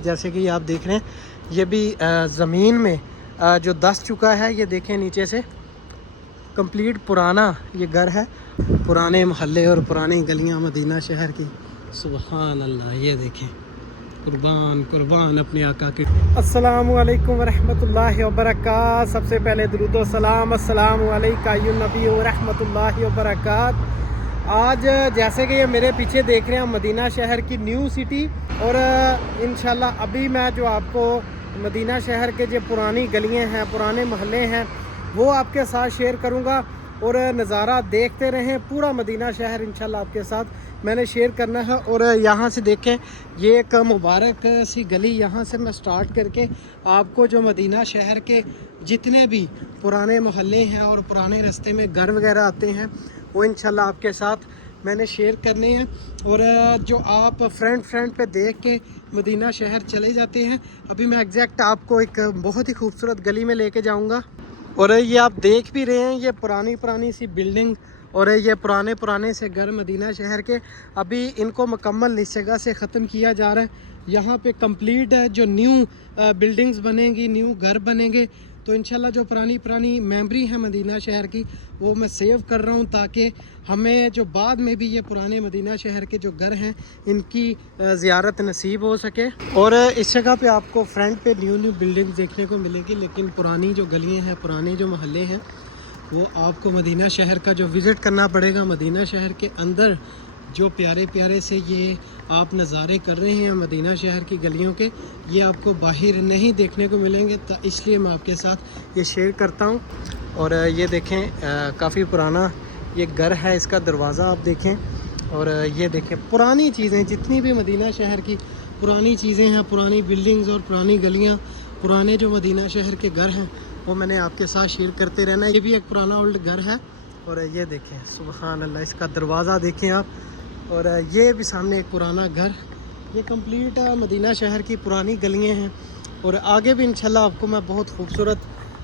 जैसे कि आप देख रहे हैं ये भी ज़मीन में जो दस चुका है। ये देखें नीचे से कंप्लीट पुराना ये घर है, पुराने मोहल्ले और पुरानी गलियां मदीना शहर की। सुबहान अल्लाह, ये देखें, कुर्बान कुर्बान अपने आका के। अस्सलामु अलैकुम वरहमतुल्लाहि वबरकात। सबसे पहले दुरूद व सलाम अस्सलामु अलैका अय्युन नबी व रहमतुल्लाहि वबरकात। आज जैसे कि ये मेरे पीछे देख रहे हैं मदीना शहर की न्यू सिटी, और इंशाल्लाह अभी मैं जो आपको मदीना शहर के जो पुरानी गलियां हैं, पुराने मोहल्ले हैं, वो आपके साथ शेयर करूंगा। और नज़ारा देखते रहें, पूरा मदीना शहर इंशाल्लाह आपके साथ मैंने शेयर करना है। और यहाँ से देखें, ये एक मुबारक सी गली, यहाँ से मैं स्टार्ट करके आपको जो मदीना शहर के जितने भी पुराने मोहल्ले हैं और पुराने रास्ते में घर वगैरह आते हैं वो इंशाल्लाह आपके साथ मैंने शेयर करने हैं। और जो आप फ्रंट पे देख के मदीना शहर चले जाते हैं, अभी मैं एग्जैक्ट आपको एक बहुत ही खूबसूरत गली में लेके जाऊंगा। और ये आप देख भी रहे हैं, ये पुरानी सी बिल्डिंग और ये पुराने से घर मदीना शहर के, अभी इनको मुकम्मल इस जगह से ख़त्म किया जा रहा है। यहाँ पे कंप्लीट है जो न्यू बिल्डिंग्स बनेंगी, न्यू घर बनेंगे। तो इंशाल्लाह जो पुरानी मेमोरी है मदीना शहर की, वो मैं सेव कर रहा हूँ ताकि हमें जो बाद में भी ये पुराने मदीना शहर के जो घर हैं इनकी ज़ियारत नसीब हो सके। और इस जगह पे आपको फ्रंट पे न्यू बिल्डिंग देखने को मिलेगी, लेकिन पुरानी जो गलियाँ हैं, पुराने जो मोहल्ले हैं, वो आपको मदीना शहर का जो विज़िट करना पड़ेगा। मदीना शहर के अंदर जो प्यारे से ये आप नज़ारे कर रहे हैं मदीना शहर की गलियों के, ये आपको बाहर नहीं देखने को मिलेंगे, तो इसलिए मैं आपके साथ ये शेयर करता हूँ। और ये देखें, काफ़ी पुराना ये घर है, इसका दरवाज़ा आप देखें। और ये देखें पुरानी चीज़ें, जितनी भी मदीना शहर की पुरानी चीज़ें हैं, पुरानी बिल्डिंग्स और पुरानी गलियाँ, पुराने जो मदीना शहर के घर हैं, वो मैंने आपके साथ शेयर करते रहना। ये भी एक पुराना ओल्ड घर है। और ये देखें, सुबहान अल्लाह, इसका दरवाज़ा देखें आप। और ये भी सामने एक पुराना घर। ये कंप्लीट मदीना शहर की पुरानी गलियां हैं। और आगे भी इंशाल्लाह आपको मैं बहुत खूबसूरत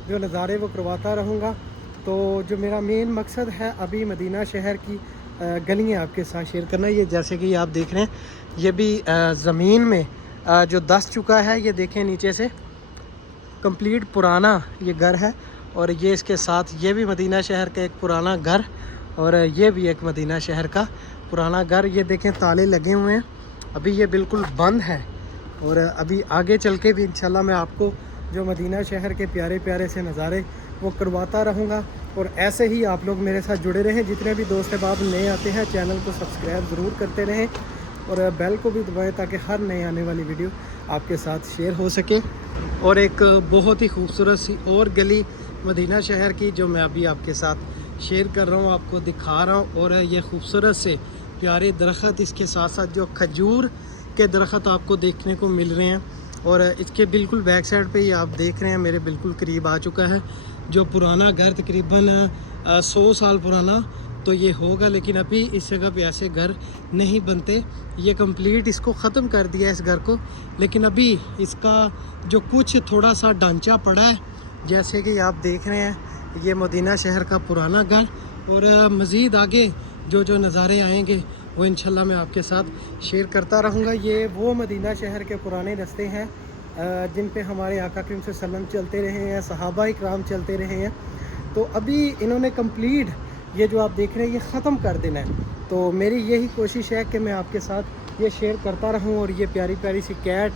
जो नज़ारे वो करवाता रहूँगा। तो जो मेरा मेन मकसद है अभी मदीना शहर की गलियां आपके साथ शेयर करना। ये जैसे कि आप देख रहे हैं, ये भी ज़मीन में जो दस चुका है। ये देखें नीचे से कंप्लीट पुराना ये घर है। और ये इसके साथ ये भी मदीना शहर का एक पुराना घर, और ये भी एक मदीना शहर का पुराना घर। ये देखें, ताले लगे हुए हैं, अभी ये बिल्कुल बंद है। और अभी आगे चल के भी इंशाल्लाह मैं आपको जो मदीना शहर के प्यारे से नज़ारे वो करवाता रहूँगा। और ऐसे ही आप लोग मेरे साथ जुड़े रहें। जितने भी दोस्त अहबाब नए आते हैं, चैनल को सब्सक्राइब ज़रूर करते रहें और बेल को भी दबाएं ताकि हर नई आने वाली वीडियो आपके साथ शेयर हो सके। और एक बहुत ही खूबसूरत सी और गली मदीना शहर की जो मैं अभी आपके साथ शेयर कर रहा हूँ, आपको दिखा रहा हूँ। और ये खूबसूरत से प्यारे दरख्त, इसके साथ साथ जो खजूर के दरख्त आपको देखने को मिल रहे हैं। और इसके बिल्कुल बैक साइड पे ये आप देख रहे हैं, मेरे बिल्कुल करीब आ चुका है जो पुराना घर, तकरीबन 100 साल पुराना तो ये होगा। लेकिन अभी इस जगह पे ऐसे घर नहीं बनते, ये कंप्लीट इसको ख़त्म कर दिया इस घर को। लेकिन अभी इसका जो कुछ थोड़ा सा ढांचा पड़ा है, जैसे कि आप देख रहे हैं, ये मदीना शहर का पुराना घर। और मज़ीद आगे जो नज़ारे आएंगे वो इंशाल्लाह मैं आपके साथ शेयर करता रहूँगा। ये वो मदीना शहर के पुराने रास्ते हैं जिन पे हमारे आका करीम सल्लल्लाहु अलैहि वसल्लम चलते रहे हैं, सहाबा इकराम चलते रहे हैं। तो अभी इन्होंने कंप्लीट ये जो आप देख रहे हैं ये ख़त्म कर देना है। तो मेरी यही कोशिश है कि मैं आपके साथ ये शेयर करता रहूँ। और ये प्यारी सी कैट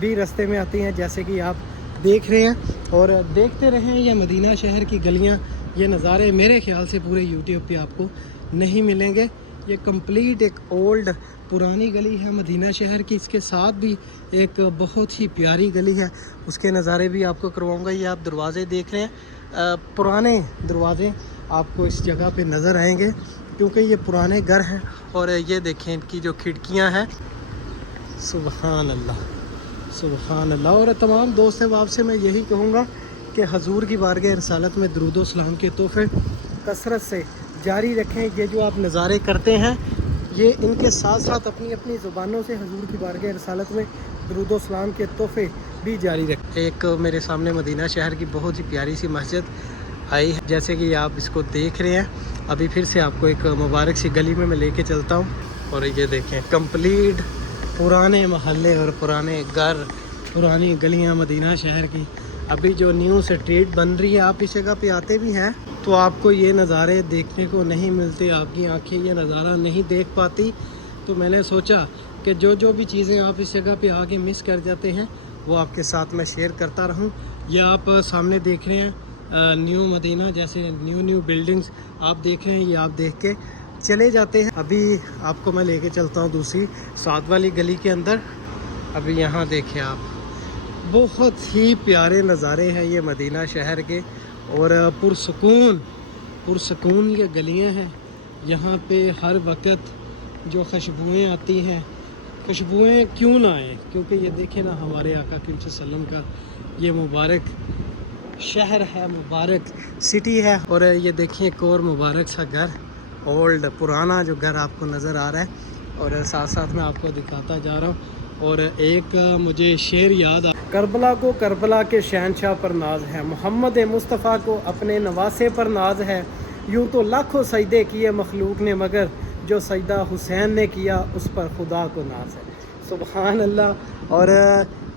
भी रास्ते में आती हैं, जैसे कि आप देख रहे हैं। और देखते रहें ये मदीना शहर की गलियाँ, ये नज़ारे मेरे ख़्याल से पूरे यूट्यूब पे आपको नहीं मिलेंगे। ये कंप्लीट एक ओल्ड पुरानी गली है मदीना शहर की। इसके साथ भी एक बहुत ही प्यारी गली है, उसके नज़ारे भी आपको करवाऊंगा। ये आप दरवाज़े देख रहे हैं, पुराने दरवाज़े आपको इस जगह पे नज़र आएंगे क्योंकि ये पुराने घर हैं। और ये देखें, इनकी जो खिड़कियां हैं, सुबहान अल्लाह सुबहान अल्लाह। और तमाम दोस्त अहबाब से मैं यही कहूँगा कि हजूर की बारगाह रिसालत में दुरूद व सलाम के तोहफ़े कसरत से जारी रखें। ये जो आप नज़ारे करते हैं, ये इनके साथ साथ अपनी ज़ुबानों से हजूर की बारगाह रिसालत में दुरूद व सलाम के तोहफ़े भी जारी रखें। एक मेरे सामने मदीना शहर की बहुत ही प्यारी सी मस्जिद आई है, जैसे कि आप इसको देख रहे हैं। अभी फिर से आपको एक मुबारक सी गली में मैं लेके चलता हूँ। और ये देखें, कंप्लीट पुराने महल्ले और पुराने घर, पुरानी गलियां मदीना शहर की। अभी जो न्यू स्ट्रीट बन रही है, आप इस जगह पे आते भी हैं तो आपको ये नज़ारे देखने को नहीं मिलते, आपकी आंखें ये नज़ारा नहीं देख पाती। तो मैंने सोचा कि जो भी चीज़ें आप इस जगह पे आके मिस कर जाते हैं वो आपके साथ मैं शेयर करता रहूं। ये आप सामने देख रहे हैं न्यू मदीना, जैसे न्यू बिल्डिंग्स आप देख रहे हैं, ये आप देख के चले जाते हैं। अभी आपको मैं लेके चलता हूँ दूसरी साथ वाली गली के अंदर। अभी यहाँ देखें आप, बहुत ही प्यारे नज़ारे हैं ये मदीना शहर के, और पुरसकून ये गलियाँ हैं। यहाँ पे हर वक्त जो खुशबुएँ आती हैं, खुशबुएँ क्यों ना आए, क्योंकि ये देखें ना हमारे आका सल्लल्लाहु अलैहि वसल्लम का ये मुबारक शहर है, मुबारक सिटी है। और ये देखिए एक और मुबारक सा घर, ओल्ड पुराना जो घर आपको नज़र आ रहा है, और साथ साथ मैं आपको दिखाता जा रहा हूँ। और एक मुझे शेर याद आ, करबला को करबला के शहनशाह पर नाज है, मोहम्मद मुस्तफ़ा को अपने नवासे पर नाज है। यूँ तो लाखों सजदे किए मखलूक ने, मगर जो सजदा हुसैन ने किया उस पर खुदा को नाज है। सुबहान अल्लाह। और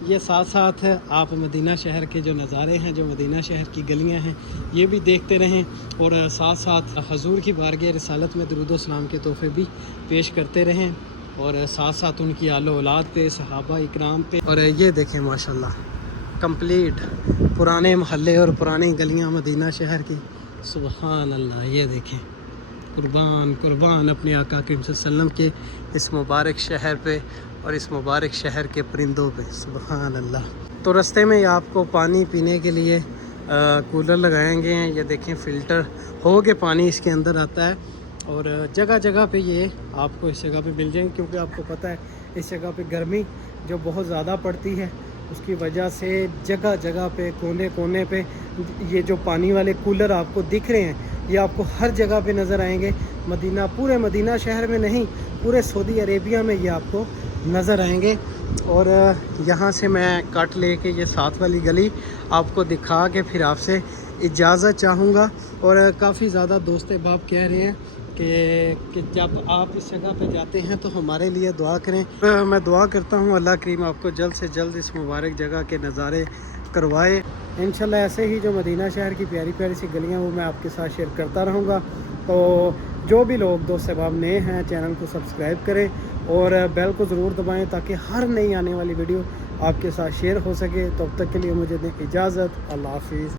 ये साथ साथ आप मदीना शहर के जो नज़ारे हैं, जो मदीना शहर की गलियां हैं, ये भी देखते रहें। और साथ साथ हजूर की बारगाह रिसालत में दरूद व सलाम के तोहफ़े भी पेश करते रहें, और साथ साथ उनकी आलो औलाद पे, सहाबा इकराम पे। और ये देखें माशाल्लाह कंप्लीट पुराने महल्ले और पुरानी गलियां मदीना शहर की। सुबहान अल्लाह। ये देखें, कुर्बान अपने आका करीम सल्लल्लाहु अलैहि वसल्लम के इस मुबारक शहर पे और इस मुबारक शहर के परिंदों पे। सुबहान अल्लाह। तो रास्ते में आपको पानी पीने के लिए कूलर लगाएंगे हैं। ये देखें फ़िल्टर हो के पानी इसके अंदर आता है, और जगह जगह पे ये आपको इस जगह पे मिल जाएंगे, क्योंकि आपको पता है इस जगह पे गर्मी जो बहुत ज़्यादा पड़ती है, उसकी वजह से जगह जगह पे कोने कोने पे ये जो पानी वाले कूलर आपको दिख रहे हैं, ये आपको हर जगह पे नज़र आएंगे। मदीना, पूरे मदीना शहर में नहीं, पूरे सऊदी अरेबिया में ये आपको नज़र आएंगे। और यहाँ से मैं कट लेके ये साथ वाली गली आपको दिखा के फिर आपसे इजाज़त चाहूँगा। और काफ़ी ज़्यादा दोस्त अहबाब कह रहे हैं कि जब आप इस जगह पे जाते हैं तो हमारे लिए दुआ करें। मैं दुआ करता हूँ अल्लाह करीम आपको जल्द से जल्द इस मुबारक जगह के नज़ारे करवाए इंशाल्लाह। ऐसे ही जो मदीना शहर की प्यारी प्यारी सी गलियाँ वो मैं आपके साथ शेयर करता रहूँगा। तो जो भी लोग दोस्त अहबाब नए हैं, चैनल को सब्सक्राइब करें और बेल को ज़रूर दबाएं, ताकि हर नई आने वाली वीडियो आपके साथ शेयर हो सके। तो अब तक के लिए मुझे दें इजाज़त। अल्लाह हाफिज़।